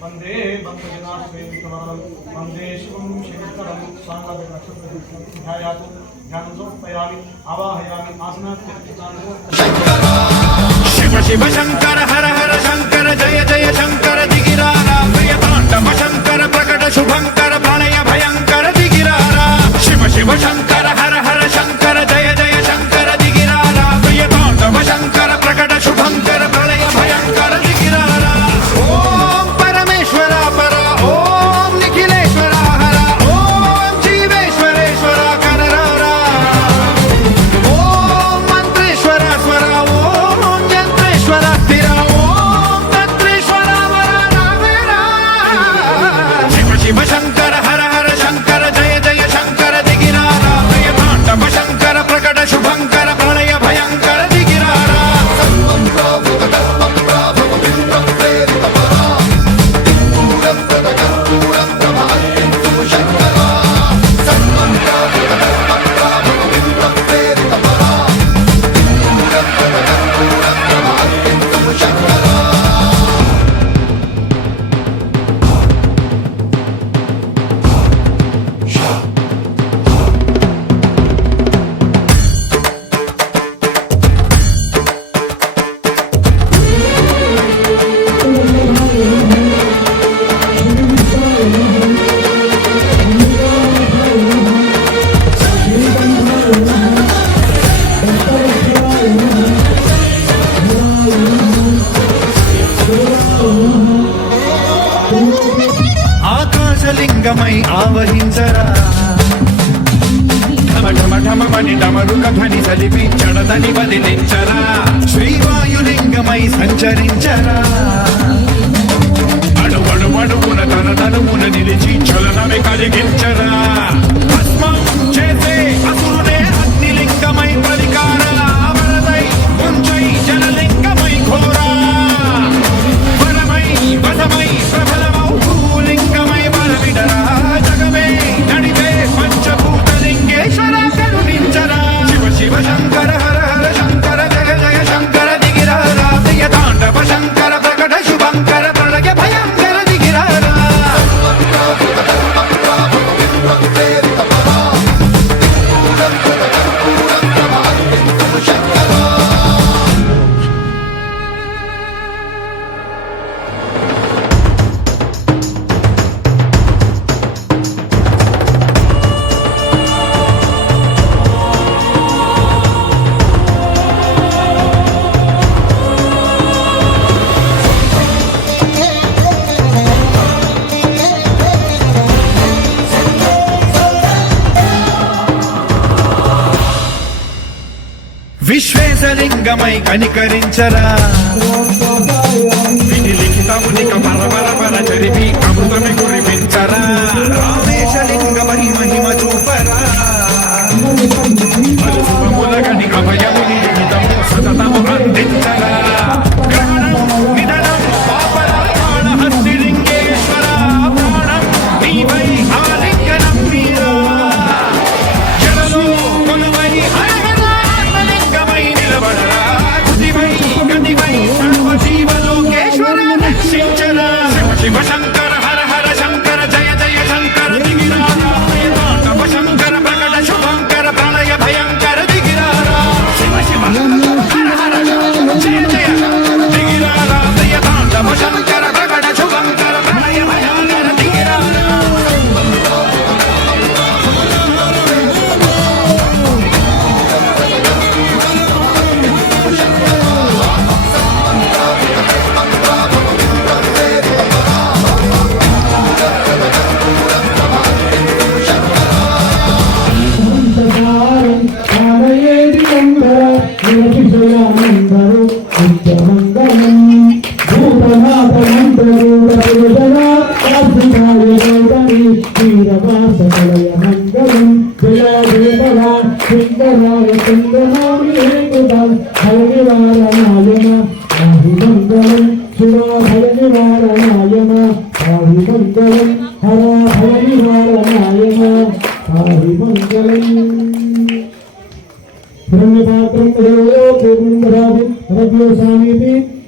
वंदे बंधुजनाश्रयं वंदे शुभं शंकरं सांगदक्षध्यायातु ध्यानसमर्पयामि आवाहयामि आसनात् शिव शिव शंकर हर हर शंकर जय जय शंकर दिगिरारा प्रिय तांडव शंकर प्रकट शुभंकर प्रणय भयंकर दिगिरारा शिव शिव शंकर हर हर शंकर जय जय शंकर दिगिरारा प्रिय तांडव शंकर प्रकट शुभंकर प्रणय भयंकर दिगिरारा ओम परमेश्वरा परा ओम निखिलेश्वरा हरा ओम जीवेश्वरेश्वरा कररारा ओम मंत्रेश्वरा स्वरा ओम यंत्रेश्वरा स्थिरा ओम तंत्रेश्वरा वरा नावेरा शिव शिव शंकर हर हर शंकर जय जय शंकर दिगिरारा प्रिय तांडव शंकर प्रकट शुभंकर प्रणय भयंकर दिगिरारा ఆకాశలింగమై ఆవహించరా ఢమఢమఢమని డమరుక ధ్వని సలిపి చడదని వదిలించరా శ్రీవాయులింగమై సంచరించరా అడుగడుగడుగున తన తనుమున నిలిచి చలనమే కలిగించరా భస్మం చేసే అసురునే అగ్నిలింగమై ప్రతికార వరదై ముంచై జలలింగమై ఘోరా వరమై వసమై ప్రబలమౌ భూలింగమై బలవిడరా జగమే నడిపే పంచభూతలింగేశ్వర కరుణించరా శివ శివ శంకర హర హర శంకర జయ జయ శంకర దిగిరారా ప్రియ తాండవ శంకర ప్రకట శుభంకర ప్రణయ భయంకర దిగిరారా విశ్వేశలింగమై కనికరించరా విని లిఖితమునిక పరపర పర చరిపి అమృతమి కురిపించరా రామేశలింగమై మహిమ చూపరా శుభములగని అభయముని లిఖితము సతతము అందించరా గ్రహణం నిధనం పాపరాయణ హస్తిలింగేశ్వర ప్రాణం నీవై ఆలింగనం మీరా జడలో కొలువై శివ శంకర హర హర శంకర జయ జయ శంకర దిగిరారా తాండవ శంకర ప్రకట శుభంకర ప్రణయ భయంకర దిగిరారా శివ శివ హర హర జయ జయ దిగిరారా ప్రియ తాండవ శంకర ప్రకట శుభంకర ప్రణయ భయంకర దిగిరారా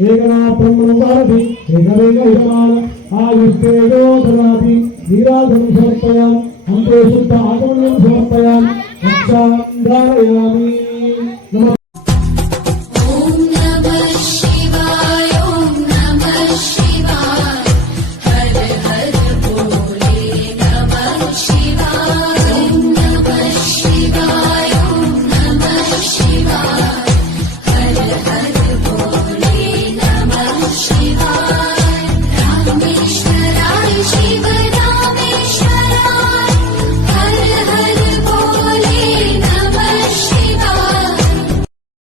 एकनाथ ब्रह्मणि एकवेग तेजो ददाति नीराजं समर्पयामि अन्ते शुद्ध आचमनीयं समर्पयामि रक्षां धारयामि नमः